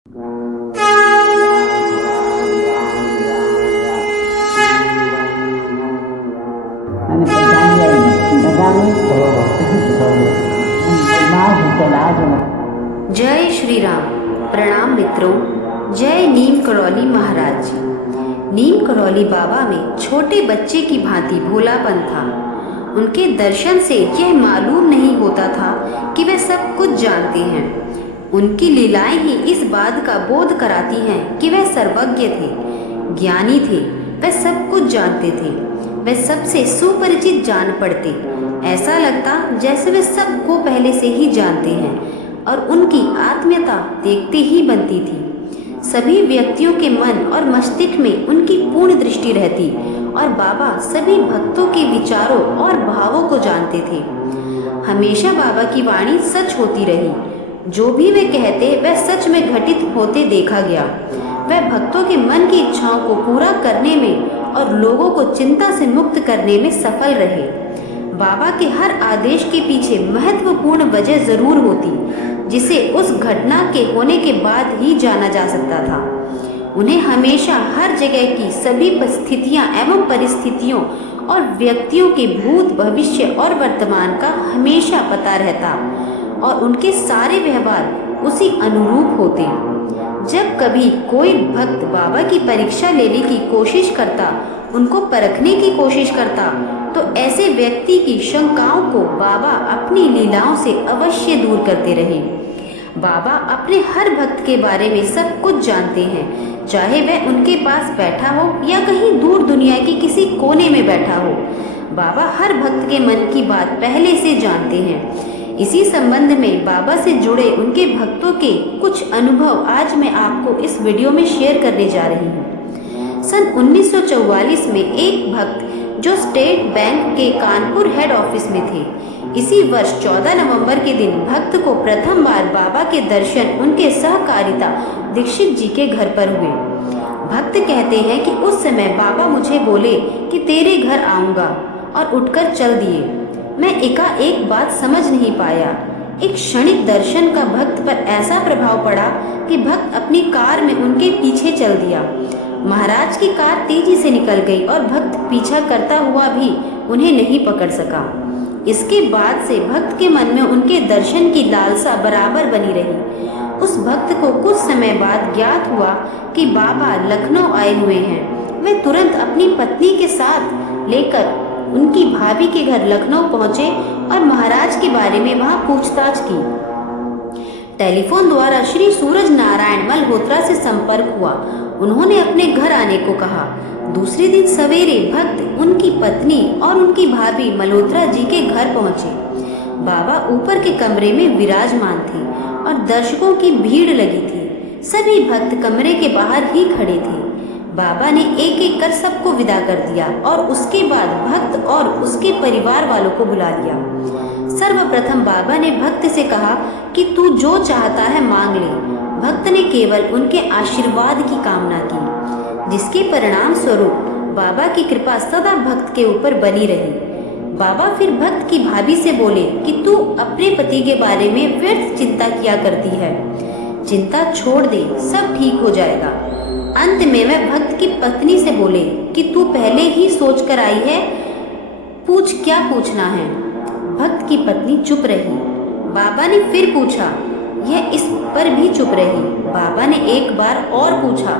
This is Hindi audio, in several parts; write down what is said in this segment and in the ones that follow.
અને પ્રધાન બધાને जय श्री राम। प्रणाम मित्रों। जय नीम करौली महाराज जी। नीम करौली बाबा में छोटे बच्चे की भांति भोलापन था। उनके दर्शन से यह मालूम नहीं होता था कि वे सब कुछ जानते हैं। उनकी लीलाएं ही इस बात का बोध कराती हैं कि वह सर्वज्ञ थे, ज्ञानी थे, वे सब कुछ जानते थे, वे सबसे सुपरिचित जान पड़ते। ऐसा लगता जैसे वे सबको पहले से ही जानते हैं और उनकी आत्मीयता देखते ही बनती थी। सभी व्यक्तियों के मन और मस्तिष्क में उनकी पूर्ण दृष्टि रहती और बाबा सभी भक्तों के विचारों और भावों को जानते थे। हमेशा बाबा की वाणी सच होती रही। जो भी वे कहते वह सच में घटित होते देखा गया। वह भक्तों के मन की इच्छाओं को पूरा करने में और लोगों को चिंता से मुक्त करने में सफल रहे। बाबा के हर आदेश के पीछे महत्वपूर्ण वजह जरूर होती, जिसे उस घटना के होने के बाद ही जाना जा सकता था। उन्हें हमेशा हर जगह की सभी स्थितियां एवं परिस्थितियों और व्यक्तियों के भूत, भविष्य और वर्तमान का हमेशा पता रहता और उनके सारे व्यवहार उसी अनुरूप होते। जब कभी कोई भक्त बाबा की परीक्षा लेने की कोशिश करता, उनको परखने की कोशिश करता, तो ऐसे व्यक्ति की शंकाओं को बाबा अपनी लीलाओं से अवश्य दूर करते रहे। बाबा अपने हर भक्त के बारे में सब कुछ जानते हैं, चाहे वह उनके पास बैठा हो या कहीं दूर दुनिया की किसी कोने में बैठा हो। बाबा हर भक्त के मन की बात पहले से जानते हैं। इसी संबंध में बाबा से जुड़े उनके भक्तों के कुछ अनुभव आज मैं आपको इस वीडियो में शेयर करने जा रही हूँ। सन 1944 में एक भक्त जो स्टेट बैंक के कानपुर हेड ऑफिस में थे, इसी वर्ष 14 नवंबर के दिन भक्त को प्रथम बार बाबा के दर्शन उनके सहकारिता दीक्षित जी के घर पर हुए। भक्त कहते हैं कि उस समय बाबा मुझे बोले कि तेरे घर आऊंगा और उठकर चल दिए। मैं एकाएक बात समझ नहीं पाया। एक क्षणिक दर्शन का भक्त पर ऐसा प्रभाव पड़ा कि भक्त अपनी कार में उनके पीछे चल दिया। महाराज की कार तेजी से निकल गई और भक्त पीछा करता हुआ भी उन्हें नहीं पकड़ सका। इसके बाद से भक्त के मन में उनके दर्शन की लालसा बराबर बनी रही। उस भक्त को कुछ समय बाद ज्ञात हुआ कि बाबा लखनऊ आए हुए हैं। वे तुरंत अपनी पत्नी के साथ लेकर उनकी भाभी के घर लखनऊ पहुंचे और महाराज के बारे में वहां पूछताछ की। टेलीफोन द्वारा श्री सूरज नारायण मल्होत्रा से संपर्क हुआ। उन्होंने अपने घर आने को कहा। दूसरे दिन सवेरे भक्त, उनकी पत्नी और उनकी भाभी मल्होत्रा जी के घर पहुंचे। बाबा ऊपर के कमरे में विराजमान थे और दर्शकों की भीड़ लगी थी। सभी भक्त कमरे के बाहर ही खड़े थे। बाबा ने एक एक कर सबको विदा कर दिया और उसके बाद भक्त और उसके परिवार वालों को बुला लिया। सर्वप्रथम बाबा ने भक्त से कहा कि तू जो चाहता है मांग ले। भक्त ने केवल उनके आशीर्वाद की कामना की, जिसके परिणाम स्वरूप बाबा की कृपा सदा भक्त के ऊपर बनी रही। बाबा फिर भक्त की भाभी से बोले कि तू अपने पति के बारे में व्यर्थ चिंता किया करती है, चिंता छोड़ दे, सब ठीक हो जाएगा। अंत में वह भक्त की पत्नी से बोले कि तू पहले ही सोच कर आई है, पूछ क्या पूछना है। भक्त की पत्नी चुप रही। बाबा ने फिर पूछा, यह इस पर भी चुप रही। बाबा ने एक बार और पूछा।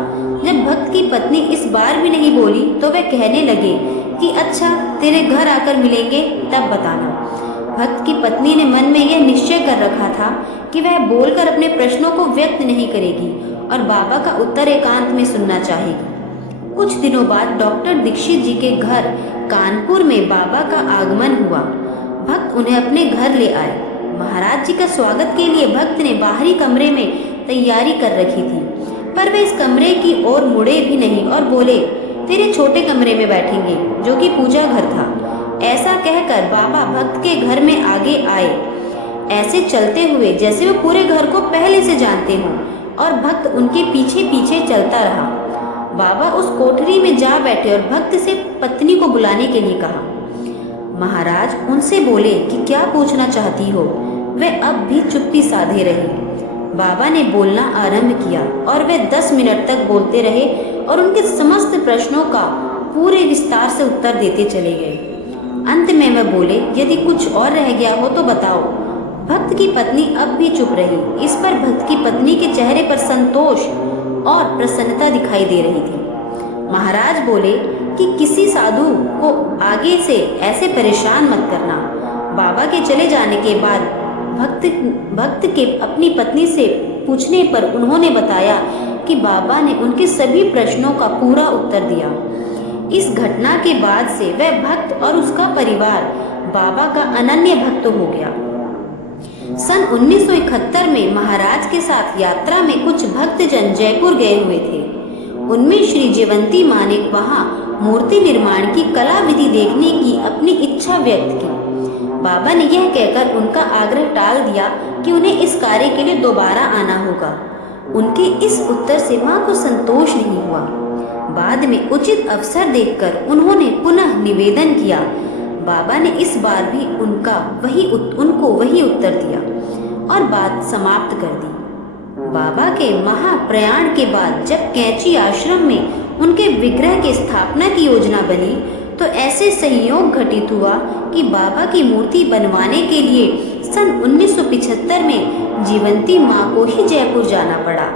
जब भक्त की पत्नी इस बार भी नहीं बोली तो वह कहने लगे कि अच्छा, तेरे घर आकर मिलेंगे तब बताना। भक्त की पत्नी ने मन में यह निश्चय कर रखा था कि वह बोलकर अपने प्रश्नों को व्यक्त नहीं करेगी और बाबा का उत्तर एकांत में सुनना चाहेगी। कुछ दिनों बाद डॉक्टर दीक्षित जी के घर कानपुर में बाबा का आगमन हुआ। भक्त उन्हें अपने घर ले आए। महाराज जी का स्वागत के लिए भक्त ने बाहरी कमरे में तैयारी कर रखी थी, पर वे इस कमरे की ओर मुड़े भी नहीं और बोले, तेरे छोटे कमरे में बैठेंगे, जो कि पूजा घर था। ऐसा कहकर बाबा भक्त के घर में आगे आए, ऐसे चलते हुए जैसे वे पूरे घर को पहले से जानते हों, और भक्त उनके पीछे पीछे चलता रहा। बाबा उस कोठरी में जा बैठे और भक्त से पत्नी को बुलाने के लिए कहा। महाराज उनसे बोले कि क्या पूछना चाहती हो। वे अब भी चुप्पी साधे रहे। बाबा ने बोलना आरंभ किया और वे 10 मिनट तक बोलते रहे और उनके समस्त प्रश्नों का पूरे विस्तार से उत्तर देते चले गए। अंत में वह बोले, यदि कुछ और रह गया हो तो बताओ। भक्त की पत्नी अब भी चुप रही। इस पर भक्त की पत्नी के चेहरे पर संतोष और प्रसन्नता दिखाई दे रही थी। महाराज बोले कि किसी साधु को आगे से ऐसे परेशान मत करना। बाबा के चले जाने के बाद भक्त के अपनी पत्नी से पूछने पर उन्होंने बताया कि बाबा ने उनके सभी प्रश्नों का पूरा उत्तर दिया। इस घटना के बाद से वह भक्त और उसका परिवार बाबा का अनन्य भक्त हो गया। सन 1971 में महाराज के साथ यात्रा में कुछ भक्तजन जयपुर गए हुए थे। उनमें श्री जयवंती मां ने वहां मूर्ति निर्माण की कला विधि देखने की अपनी इच्छा व्यक्त की। बाबा ने यह कहकर उनका आग्रह टाल दिया कि उन्हें इस कार्य के लिए दोबारा आना होगा। उनके इस उत्तर से मां को संतोष नहीं हुआ। बाद में उचित अवसर देखकर उन्होंने पुनः निवेदन किया। बाबा ने इस बार भी उनको वही उत्तर दिया और बात समाप्त कर दी। बाबा के महाप्रयाण के बाद जब कैंची आश्रम में उनके विग्रह की स्थापना की योजना बनी तो ऐसे संयोग घटित हुआ कि बाबा की मूर्ति बनवाने के लिए सन 1975 में जीवंती मां को ही जयपुर जाना पड़ा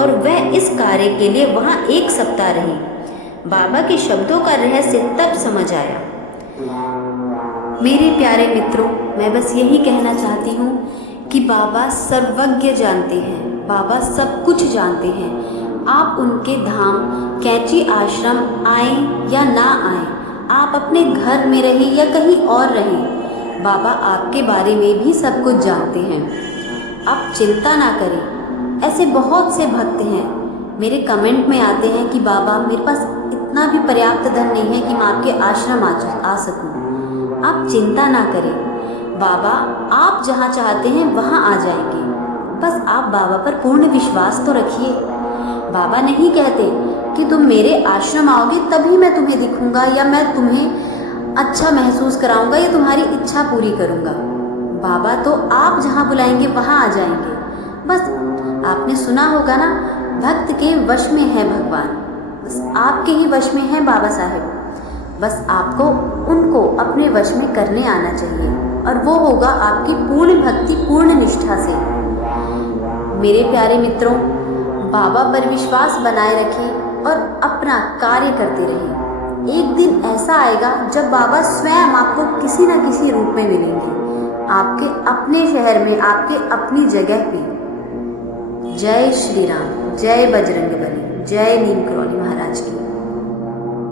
और वह इस कार्य के लिए वहां 1 सप्ताह रही। बाबा के शब्दों का रहस्य तब समझ आया। मेरे प्यारे मित्रों, मैं बस यही कहना चाहती हूँ कि बाबा सर्वज्ञ जानते हैं, बाबा सब कुछ जानते हैं। आप उनके धाम कैंची आश्रम आए या ना आए, आप अपने घर में रहें या कहीं और रहें, बाबा आपके बारे में भी सब कुछ जानते हैं। आप चिंता ना करें। ऐसे बहुत से भक्त हैं मेरे कमेंट में आते हैं कि बाबा मेरे पास इतना भी पर्याप्त धन नहीं है कि मैं आपके आश्रम आ सकूं। आप चिंता ना करें, बाबा आप जहाँ चाहते हैं वहाँ आ जाएंगे। बस आप बाबा पर पूर्ण विश्वास तो रखिए। बाबा नहीं कहते कि तुम मेरे आश्रम आओगे तभी मैं तुम्हें दिखूंगा या मैं तुम्हें अच्छा महसूस कराऊंगा या तुम्हारी इच्छा पूरी करूंगा। बाबा तो आप जहाँ बुलाएंगे वहाँ आ जाएंगे। बस आपने सुना होगा ना, भक्त के वश में है भगवान। बस आपके ही वश में है बाबा साहेब। बस आपको उनको अपने वश में करने आना चाहिए और वो होगा आपकी पूर्ण भक्ति पूर्ण निष्ठा से। मेरे प्यारे मित्रों, बाबा पर विश्वास बनाए रखें और अपना कार्य करते रहें। एक दिन ऐसा आएगा जब बाबा स्वयं आपको किसी न किसी रूप में मिलेंगे, आपके अपने शहर में, आपके अपनी जगह पे। जय श्री राम, जय बजरंगबली, जय नीम करौली महाराज की।